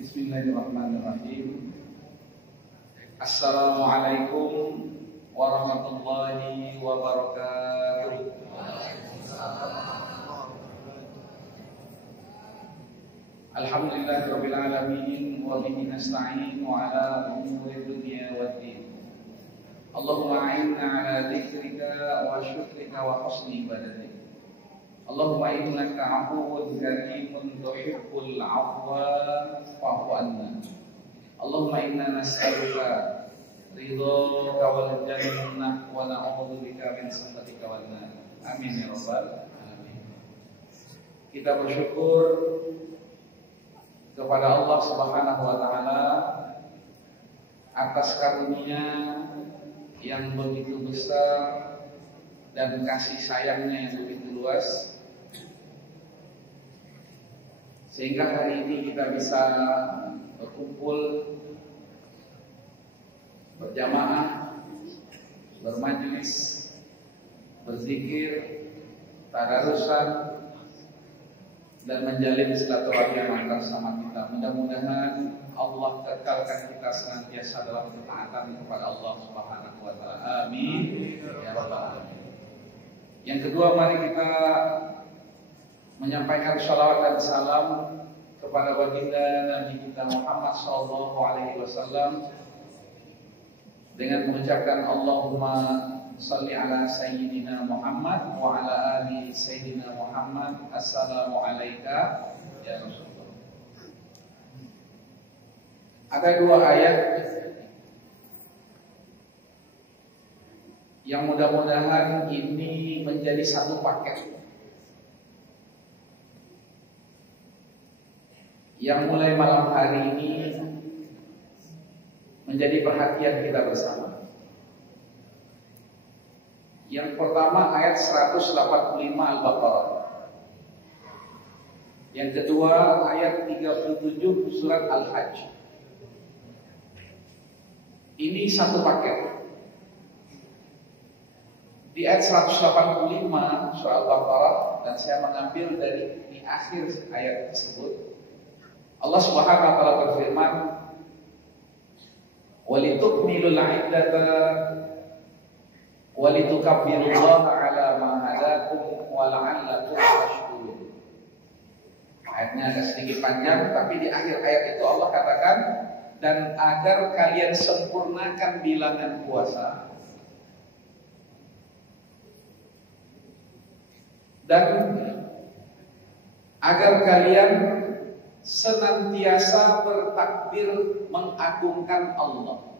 Bismillahirrahmanirrahim. Assalamualaikum warahmatullahi wabarakatuh. Alhamdulillahirabbil alamin wa bihi nasta'in wa ala umuri dunya waddin. Allahumma a'inna ala dzikrika wa syukrika wa husni ibadatik. Allahumma innaka 'afuwwun karimun tuhibbul 'afwa fa'fu 'anna. Allahumma inna nas'aluka ridhaka wal jannah wa na'udzu bika min sakhatika wan nar. Amin ya rabbal alamin. Kita bersyukur kepada Allah Subhanahu wa taala atas karunia yang begitu besar dan kasih sayangnya yang begitu luas, sehingga hari ini kita bisa berkumpul, berjamaah, bermajlis, berzikir, tadarusan, dan menjalin silaturahmi antar sama kita. Mudah-mudahan Allah kekalkan kita senantiasa dalam ketaatan kepada Allah Subhanahu wa taala. Amin ya rabbal alamin. Yang kedua, mari kita menyampaikan shalawat dan salam kepada baginda Nabi kita Muhammad sallallahu alaihi wasallam dengan mengucapkan Allahumma shalli ala sayyidina Muhammad wa ala ali sayyidina Muhammad. Assalamu alayka ya Rasulullah. Ada dua ayat yang mudah-mudahan ini menjadi satu paket yang mulai malam hari ini menjadi perhatian kita bersama. Yang pertama ayat 185 Al-Baqarah. Yang kedua ayat 37 surat Al-Hajj. Ini satu paket. Di ayat 185 surah Al-Baqarah, dan saya mengambil dari di akhir ayat tersebut, Allah Subhanahu wa taala berfirman, "Walitukmilul 'iddata walitukabbirullaha 'ala ma hadakum wa la'allakum tashkurun." Ayatnya agak sedikit panjang, tapi di akhir ayat itu Allah katakan, dan agar kalian sempurnakan bilangan puasa, dan agar kalian senantiasa bertakbir mengagungkan Allah.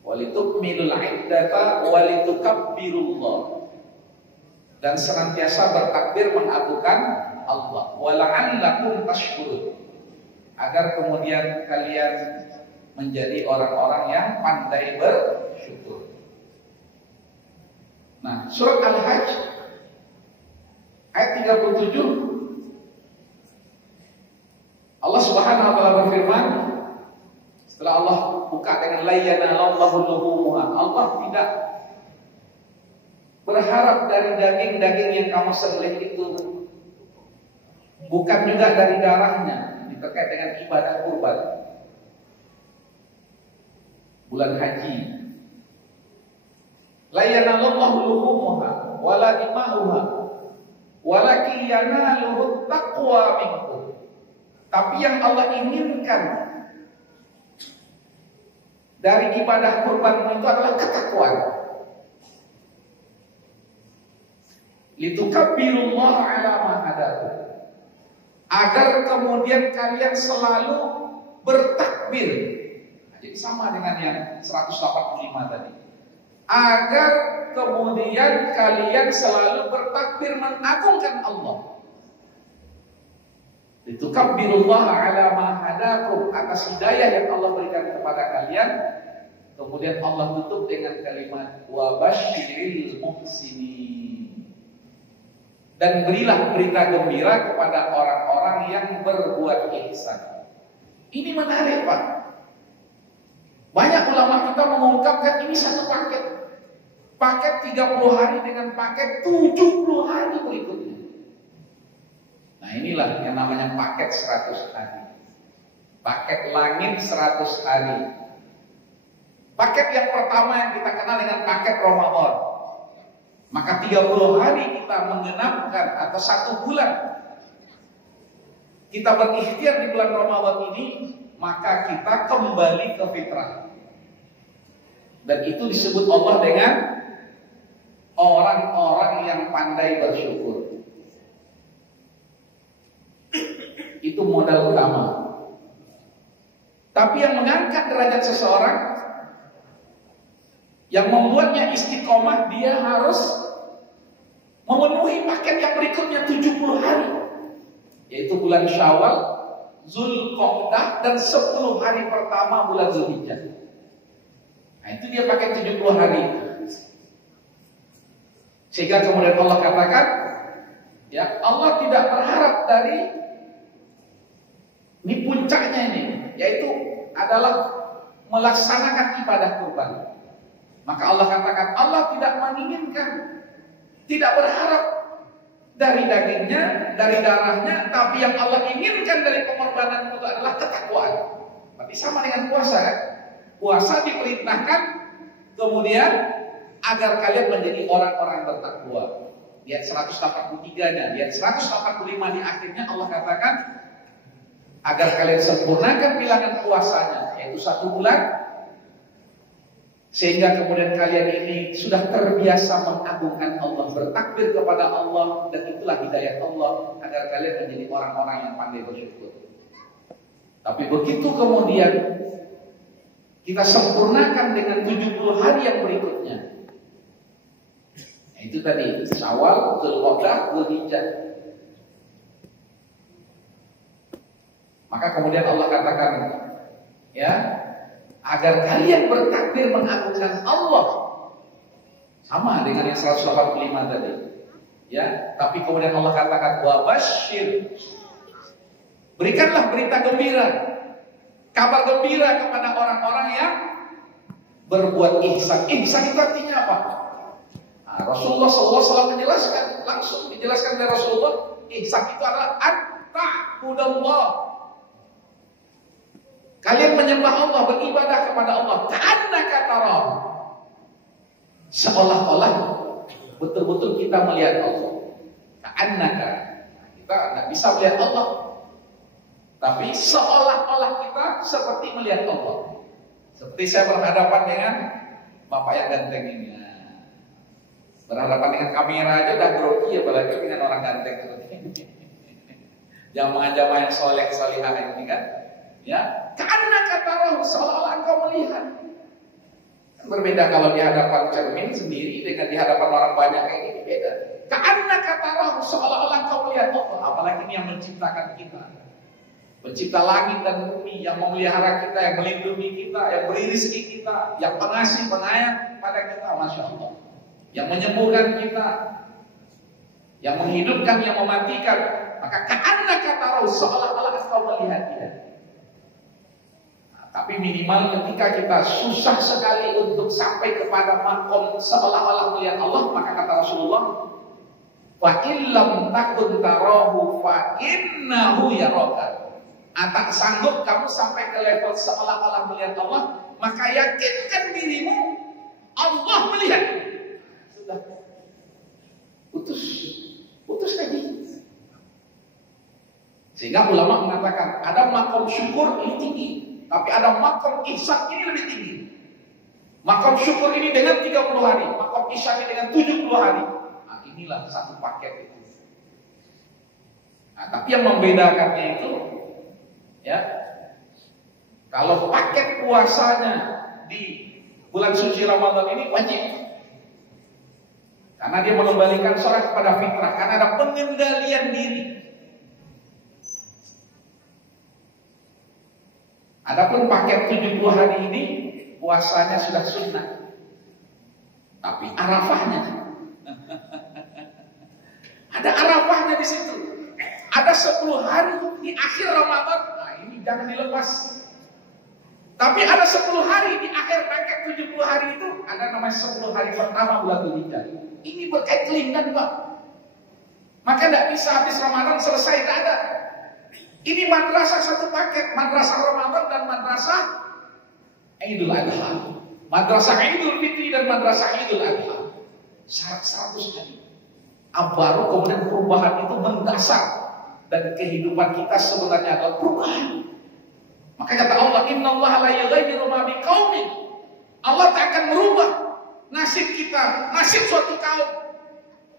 Walitukmilul 'iddata walitukabbirullah, dan senantiasa bertakbir mengagungkan Allah. Wala'allakum tashkurun, agar kemudian kalian menjadi orang-orang yang pandai bersyukur. Nah, surat Al-Hajj ayat 37, Allah Subhanahu wa taala berfirman, setelah Allah buka dengan la yanallahu luhumuha, Allah tidak berharap dari daging-daging yang kamu sembelih itu, bukan juga dari darahnya. Ini terkait dengan ibadah kurban bulan haji. La yanallahu luhumuha wala dima'uha walakin yanaluhu taqwa minkum. Tapi yang Allah inginkan dari ibadah kurban itu adalah ketakwaan. Litukabbirullaha 'ala ma hadakum, agar kemudian kalian selalu bertakbir. Jadi sama dengan yang 185 tadi. Agar kemudian kalian selalu bertakbir mengagungkan Allah. Litukabbirullaha 'ala ma hadakum, atas hidayah yang Allah berikan kepada kalian. Kemudian Allah tutup dengan kalimat wa basyiril muhsinin, dan berilah berita gembira kepada orang-orang yang berbuat ihsan. Ini menarik, Pak. Banyak ulama kita mengungkapkan ini satu paket. Paket 30 hari dengan paket 70 hari berikutnya. Nah, inilah yang namanya paket 100 hari. paket langit 100 hari. Paket yang pertama yang kita kenal dengan paket Ramadan. Maka 30 hari kita menggenapkan atau 1 bulan kita berikhtiar di bulan Ramadan ini, maka kita kembali ke fitrah. Dan itu disebut Allah dengan orang-orang yang pandai bersyukur. Itu modal utama. Tapi yang mengangkat derajat seseorang, yang membuatnya istiqomah, dia harus memenuhi paket yang berikutnya 70 hari, yaitu bulan Syawal, Zulqa'dah, dan 10 hari pertama bulan Zulhijjah. Nah, itu dia paket 70 hari. Sehingga kemudian Allah katakan, ya, Allah tidak berharap dari ini puncaknya ini, yaitu adalah melaksanakan ibadah kurban. Maka Allah katakan, Allah tidak menginginkan, tidak berharap dari dagingnya, dari darahnya, tapi yang Allah inginkan dari pengorbanan itu adalah ketakwaan. Berarti sama dengan puasa, kan? Puasa diperintahkan kemudian agar kalian menjadi orang-orang bertakwa. Lihat 183-nya, lihat 185 di akhirnya Allah katakan agar kalian sempurnakan bilangan puasanya, yaitu 1 bulan, sehingga kemudian kalian ini sudah terbiasa mengagungkan Allah, bertakbir kepada Allah, dan itulah hidayah Allah agar kalian menjadi orang-orang yang pandai bersyukur. Tapi begitu kemudian kita sempurnakan dengan 70 hari yang berikutnya, itu tadi Syawal, Zulqa'dah, Zulhijjah. Maka kemudian Allah katakan, ya, agar kalian bertakbir mengagungkan Allah, sama dengan yang 185 tadi, ya. Tapi kemudian Allah katakan, wa basyir, berikanlah berita gembira, kabar gembira kepada orang-orang yang berbuat ihsan. Ihsan itu artinya apa? Nah, Rasulullah SAW menjelaskan, langsung dijelaskan dari Rasulullah, ihsan itu adalah at-ta'budallah. Kalian menyembah Allah, beribadah kepada Allah, ka'annaka tarahu, seolah-olah betul-betul kita melihat Allah. Ka'annaka, kita nggak bisa melihat Allah, tapi seolah-olah kita seperti melihat Allah. Seperti saya berhadapan dengan bapak yang ganteng ini, berhadapan dengan kamera aja udah grogi, apalagi dengan orang ganteng seperti ini. Jamaah-jamaah yang soleh solihah ini kan, ya, karena kata roh seolah-olah engkau melihat. Berbeda kalau di hadapan cermin sendiri dengan di hadapan orang banyak kayak gini, beda. Karena kata roh seolah-olah engkau melihat Allah, apalagi ini yang menciptakan kita, pencipta langit dan bumi, yang memelihara kita, yang melindungi kita, yang beri rezeki kita, yang pengasih penyayang pada kita, masya Allah, yang menyembuhkan kita, yang menghidupkan, yang mematikan. Maka karena kata roh seolah-olah engkau melihat dia. Tapi minimal ketika kita susah sekali untuk sampai kepada makom seolah-olah melihat Allah, maka kata Rasulullah, fa illam takun tarahu fa innahu yaraka. Tak sanggup kamu sampai ke level seolah-olah melihat Allah, maka yakinkan dirimu Allah melihat. Sudah putus tadi. Sehingga ulama mengatakan ada makom syukur ini tinggi, tapi ada makom ihsan ini lebih tinggi. Makom syukur ini dengan 30 hari, makom ihsan ini dengan 70 hari. Nah, inilah satu paket itu. Nah, tapi yang membedakannya itu, ya, kalau paket puasanya di bulan suci Ramadan ini wajib, karena dia mengembalikan seorang kepada fitrah, karena ada pengendalian diri. Adapun paket 70 hari ini puasanya sudah sunnah, tapi Arafahnya ada Arafahnya di situ. Ada 10 hari di akhir Ramadan. Nah, ini jangan dilepas. Tapi ada 10 hari di akhir paket 70 hari itu, ada namanya 10 hari pertama bulan Dzulhijjah. Ini berkaitan, Pak. Maka tidak bisa habis Ramadan selesai, tidak ada. Ini madrasah satu paket, madrasah Ramadan madrasah Idul Adha, madrasah Idul Fitri dan madrasah Idul Adha. 100 hari. Baru kemudian perubahan itu mendasar dan kehidupan kita sebenarnya adalah perubahan. Maka kata Allah, innallaha la yughayyiru ma biqaumin. Allah tak akan merubah nasib kita, nasib suatu kaum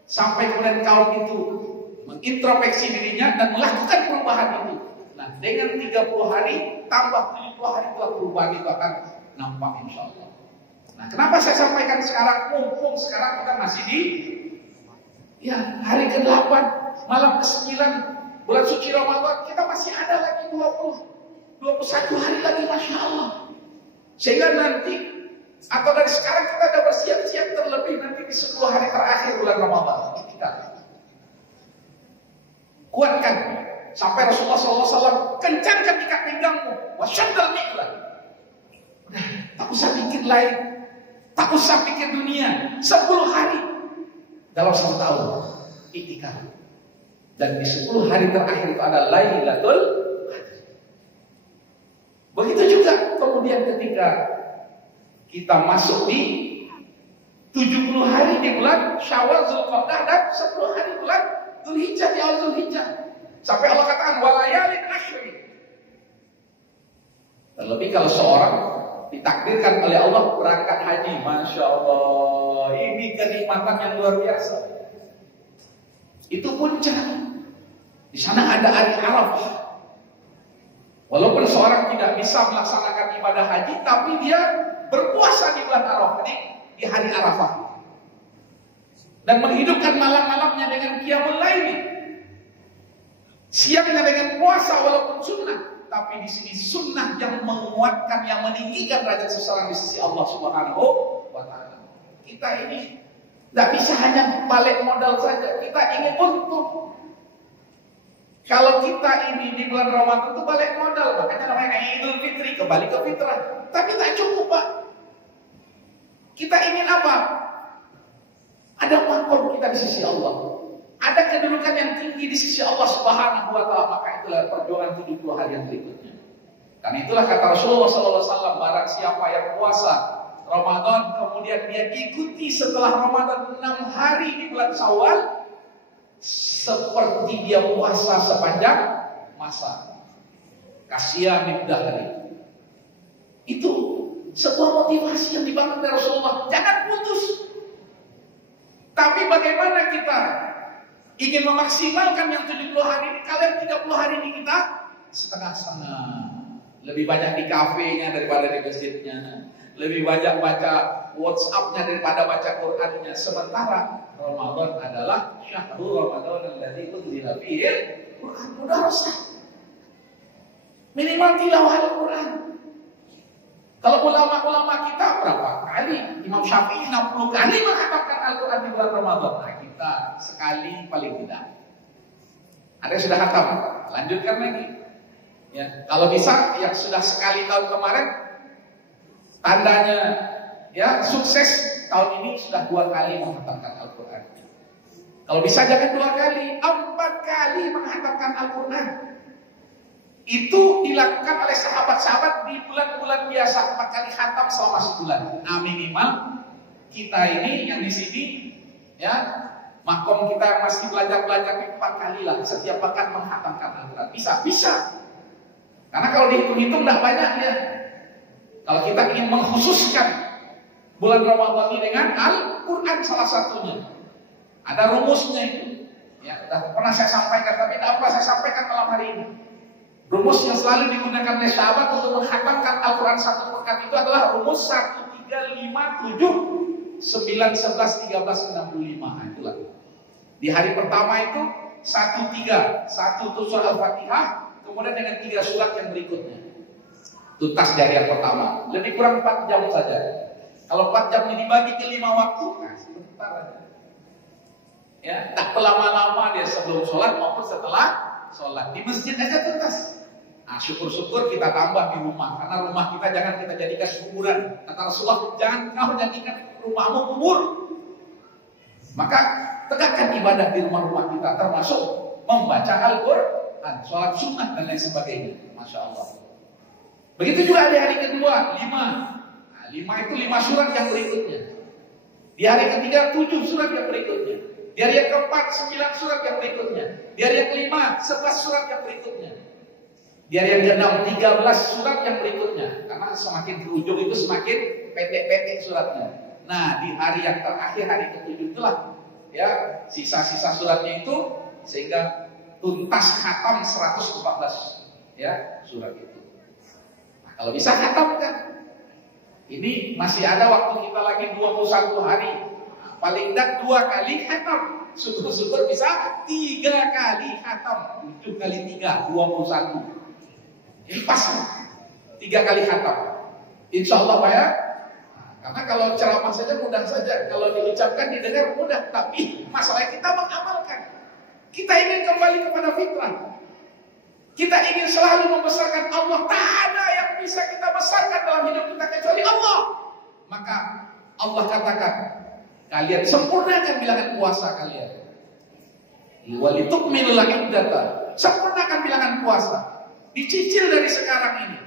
sampai kemudian kaum itu mengintrospeksi dirinya dan melakukan perubahan itu. Nah, dengan 30 hari tambah 70 hari telah perubahan itu akan nampak insyaallah. Nah, kenapa saya sampaikan sekarang? Mumpung sekarang kita masih di hari ke-8, malam ke-9 bulan suci Ramadan, kita masih ada lagi 21 hari lagi, Masya Allah. Sehingga nanti atau dari sekarang kita sudah bersiap-siap terlebih nanti di 10 hari terakhir bulan Ramadan. Kita kuatkan sampai Rasulullah SAW kencangkan ikat pinggangmu, wasyaddal mi'lah. Tak usah pikir lain, tak usah pikir dunia. 10 hari dalam 1 tahun iktikaf. Dan di 10 hari terakhir itu ada Lailatul Qadar. Begitu juga kemudian ketika kita masuk di 70 hari di bulan Syawal, Zulqa'dah dan 10 hari bulan Dzulhijjah, di awal Dzulhijjah. Sampai Allah katakan walayalin asyri. Terlebih kalau seorang ditakdirkan oleh Allah berangkat haji, Masya Allah, ini kenikmatan yang luar biasa. Itu puncak. Di sana ada hari Arafah. Walaupun seorang tidak bisa melaksanakan ibadah haji, tapi dia berpuasa di bulan Arafah, di hari Arafah, dan menghidupkan malam-malamnya dengan qiyamul lail, siangnya dengan puasa walaupun sunnah. Tapi di sini sunnah yang menguatkan, yang meninggikan derajat seseorang di sisi Allah Subhanahu wa Ta'ala. Kita ini tidak bisa hanya balik modal saja, kita ingin untung. Kalau kita ini di bulan Ramadan itu balik modal, makanya namanya Idul Fitri, kembali ke fitrah. Tapi tak cukup, Pak. Kita ingin apa? Ada makom kita di sisi Allah, ada kedudukan yang tinggi di sisi Allah Subhanahu wa Ta'ala. Maka itulah perjuangan 70 hari yang berikutnya. Karena itulah kata Rasulullah SAW, barang siapa yang puasa Ramadan kemudian dia ikuti setelah Ramadan 6 hari di bulan Syawal, seperti dia puasa sepanjang masa. Kasya min dahri. Itu sebuah motivasi yang dibangun dari Rasulullah. Jangan putus. Tapi bagaimana kita ingin memaksimalkan yang 70 hari ini? Kalian 30 hari ini kita setengah-setengah. Lebih banyak di kafenya daripada di masjidnya. Lebih banyak baca WhatsApp-nya daripada baca Qur'annya. Sementara Ramadan adalah syahrul Ramadan alladzi unzila fihi Qur'an. Mudarasah. Minimal tilawah Al-Qur'an. Kalau ulama-ulama kita berapa kali? Imam Syafi'i 60 kali menghatamkan Al-Qur'an di bulan Ramadan. Nah, kita sekali paling tidak. Ada yang sudah khatam, lanjutkan lagi. Ya, kalau bisa yang sudah sekali tahun kemarin, tandanya ya sukses. Tahun ini sudah 2 kali menghatamkan Al-Quran. Kalau bisa jangan 2 kali, 4 kali menghatamkan Al-Quran. Itu dilakukan oleh sahabat-sahabat di bulan-bulan biasa, 4 kali khatam selama sebulan. Nah, minimal kita ini yang di sini ya, makom kita masih belajar 4 kali lah setiap pekan menghatamkan Al-Quran. Bisa. Karena kalau dihitung-hitung tidak banyak ya. Kalau kita ingin mengkhususkan bulan Ramadan ini dengan Al-Quran salah satunya, ada rumusnya itu. Ya, sudah pernah saya sampaikan, tapi tidak pernah saya sampaikan malam hari ini. Rumus yang selalu digunakan oleh sahabat untuk menghatamkan Al-Quran satu pekan itu adalah rumus 1, 3, 5, 7, 9, 11, 13, 65. Nah, itulah. Di hari pertama itu 1, 3, 1 itu surah Al-Fatihah, kemudian dengan 3 surat yang berikutnya. Tuntas dari yang pertama. Lebih kurang 4 jam saja. Kalau 4 jam ini dibagi ke 5 waktu, nah sebentar aja. Ya, tak lama-lama dia sebelum sholat maupun setelah sholat. Di masjid aja tuntas. Nah, syukur-syukur kita tambah di rumah. Karena rumah kita jangan kita jadikan kuburan. Kata Rasulullah, jangan kau jadikan rumahmu kubur. Maka tegakkan ibadah di rumah-rumah kita, termasuk membaca Al-Quran, sholat sunnah dan lain sebagainya. Masya Allah. Begitu juga di hari kedua 5. Nah, 5 itu 5 surat yang berikutnya. Di hari ketiga 7 surat yang berikutnya. Di hari yang keempat 9 surat yang berikutnya. Di hari yang kelima 11 surat yang berikutnya. Di hari yang keenam 13 surat yang berikutnya. Karena semakin ke ujung itu semakin pendek-pendek suratnya. Nah, di hari yang terakhir, hari ke-7 itulah ya sisa-sisa suratnya itu, sehingga tuntas khatam 114 ya surat itu. Nah, kalau bisa khatam kan, ini masih ada waktu kita lagi 21 hari. Nah, paling tidak 2 kali khatam. Syukur-syukur bisa 3 kali khatam. 7 kali 3 21. Ini pas 3 kali khatam. Insya Allah Pak ya. Karena kalau ceramah saja mudah saja, kalau diucapkan didengar mudah, tapi masalah kita mengamalkan. Kita ingin kembali kepada fitrah. Kita ingin selalu membesarkan Allah. Tak ada yang bisa kita besarkan dalam hidup kita kecuali Allah. Maka Allah katakan, kalian sempurnakan bilangan puasa kalian. Walitukmilul iddata. Sempurnakan bilangan puasa. Dicicil dari sekarang ini.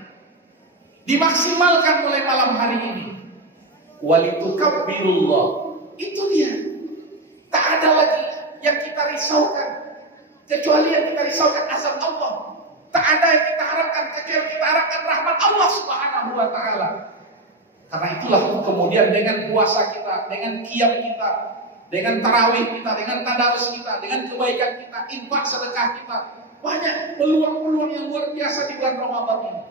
Dimaksimalkan mulai malam hari ini. Walitukabbirullah. Itu dia. Tak ada lagi yang kita risaukan kecuali yang kita risaukan azab Allah. Tak ada yang kita harapkan kecuali kita harapkan rahmat Allah Subhanahu wa taala. Karena itulah kemudian dengan puasa kita, dengan qiyam kita, dengan tarawih kita, dengan tadarus kita, dengan kebaikan kita, infak sedekah kita, banyak peluang-peluang yang luar biasa di bulan Ramadan ini.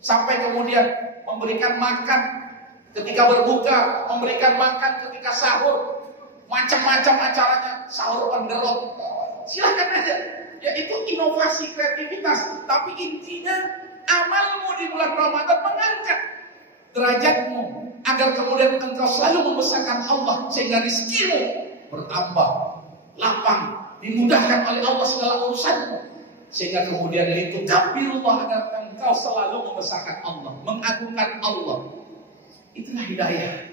Sampai kemudian memberikan makan ketika berbuka, memberikan makan ketika sahur, macam-macam acaranya, sahur on the road. Silakan aja. Ya itu inovasi, kreativitas. Tapi intinya amalmu di bulan Ramadan mengangkat derajatmu agar kemudian engkau selalu membesarkan Allah sehingga rizkimu bertambah, lapang, dimudahkan oleh Allah segala urusanmu. Sehingga kemudian itu kabirullah agar engkau selalu membesarkan Allah, mengagungkan Allah. Itulah hidayah.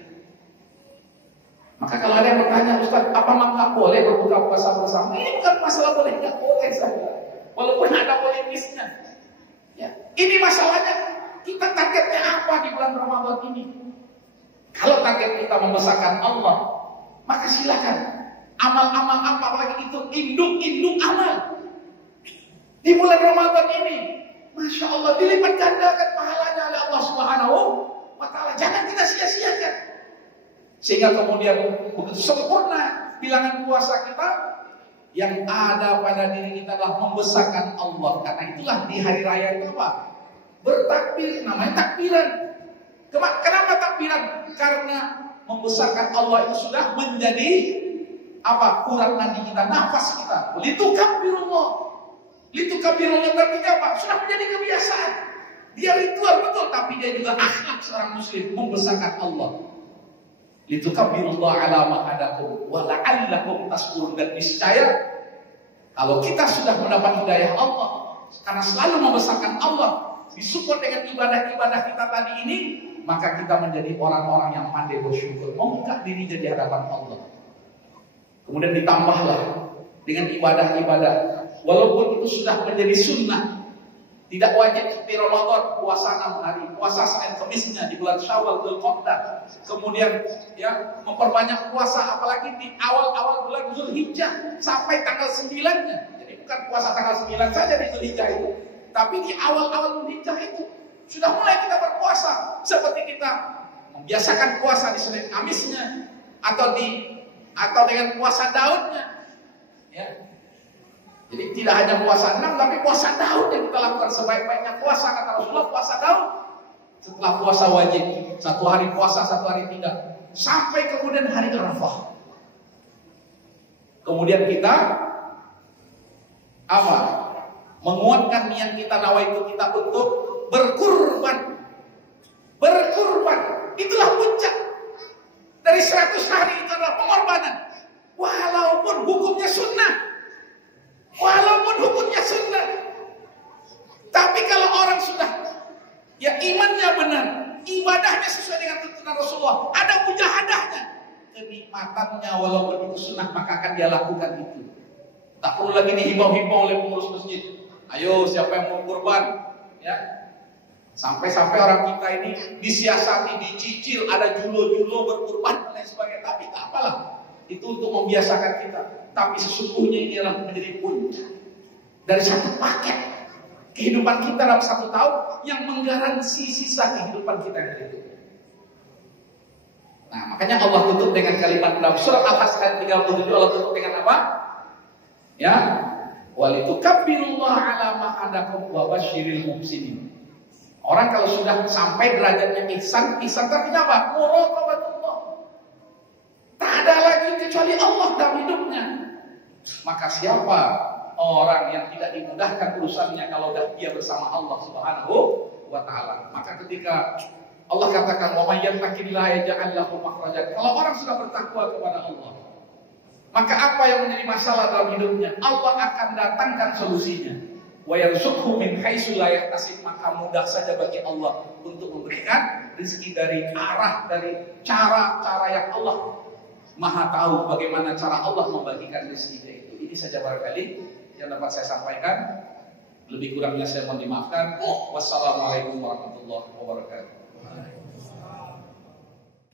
Maka kalau ada yang bertanya, Ustaz, apa nggak boleh berbuka puasa bersama? Ini bukan masalah boleh nggak boleh saja, walaupun ada politisnya. Ya, ini masalahnya kita targetnya apa di bulan Ramadan ini? Kalau target kita membesarkan Allah, maka silakan amal-amal apa lagi itu induk amal di bulan Ramadan ini. Masya Allah, dilipat gandakan pahalanya oleh Allah Subhanahu wa taala. Jangan kita sia-siakan. Sehingga kemudian begitu sempurna bilangan puasa kita, yang ada pada diri kita adalah membesarkan Allah. Karena itulah di hari raya itu apa? Bertakbir, namanya takbiran. Kenapa takbiran? Karena membesarkan Allah itu sudah menjadi apa? Urat nadi kita, nafas kita. Litukabirullah. Litukabirullah artinya apa? Sudah menjadi kebiasaan. Dia ritual betul, tapi dia juga akhlak seorang muslim membesarkan Allah. Litukabirullah ala ma hadakum wa la'allakum tashkurun. Dan niscaya kalau kita sudah mendapat hidayah Allah karena selalu membesarkan Allah, disupport dengan ibadah-ibadah kita tadi ini, maka kita menjadi orang-orang yang pandai bersyukur, membuka diri di hadapan Allah. Kemudian ditambahlah dengan ibadah-ibadah, walaupun itu sudah menjadi sunnah. Tidak wajib seperti Ramadan puasa 6 hari, puasa Senin Kemisnya di bulan Syawal, Dzulqa'dah. Kemudian ya memperbanyak puasa, apalagi di awal-awal bulan Zulhijjah sampai tanggal 9-nya. Jadi bukan puasa tanggal 9 saja di Zulhijjah itu, tapi di awal-awal Zulhijjah itu sudah mulai kita berpuasa. Seperti kita membiasakan puasa di Senin Kamisnya atau dengan puasa Daudnya. Ya. Jadi tidak hanya puasa 6, tapi puasa Daud yang kita lakukan. Sebaik-baiknya puasa, kata Rasulullah, puasa Daud. Setelah puasa wajib, 1 hari puasa, 1 hari tidak, sampai kemudian hari Arafah. Kemudian kita apa? Menguatkan niat kita, nawaitu kita untuk berkurban. Berkurban, itulah puncak dari 100 hari, itu adalah pengorbanan. Walaupun hukumnya sunnah, tapi kalau orang sudah ya imannya benar, ibadahnya sesuai dengan tuntunan Rasulullah, ada mujahadahnya, kenikmatannya walaupun itu sunnah, maka akan dia lakukan itu. Tak perlu lagi dihimbau-himbau oleh pengurus masjid. Ayo siapa yang mau kurban, ya Sampai-sampai orang kita ini disiasati, dicicil, ada julo-julo berkurban dan lain sebagainya. Tapi tak apalah, itu untuk membiasakan kita. Tapi sesungguhnya ini adalah menjadi puncak dari satu paket kehidupan kita dalam 1 tahun yang menggaransi sisa kehidupan kita yang berikutnya. Nah, makanya Allah tutup dengan kalimat dalam surat Al-Hasr ayat 37. Allah tutup dengan apa? Ya, walitukabbirullaha ala ma hadakum wa basyiril muhsinin. Orang kalau sudah sampai derajatnya ihsan artinya apa? Muraqabatullah. Tak ada lagi kecuali Allah dalam hidupnya. Maka siapa orang yang tidak dimudahkan urusannya kalau dia bersama Allah Subhanahu wa taala? Maka ketika Allah katakan, "Wa may yattaqillaha yaj'al lahu makhrajan." Kalau orang sudah bertakwa kepada Allah, maka apa yang menjadi masalah dalam hidupnya, Allah akan datangkan solusinya. Wa yarzuqhu min haitsu la yahtasib, maka mudah saja bagi Allah untuk memberikan rezeki dari arah, dari cara-cara yang Allah Maha tahu bagaimana cara Allah membagikan rezeki itu. Ini saja barangkali yang dapat saya sampaikan. Lebih kurangnya saya mohon dimaafkan. Wassalamualaikum warahmatullahi wabarakatuh.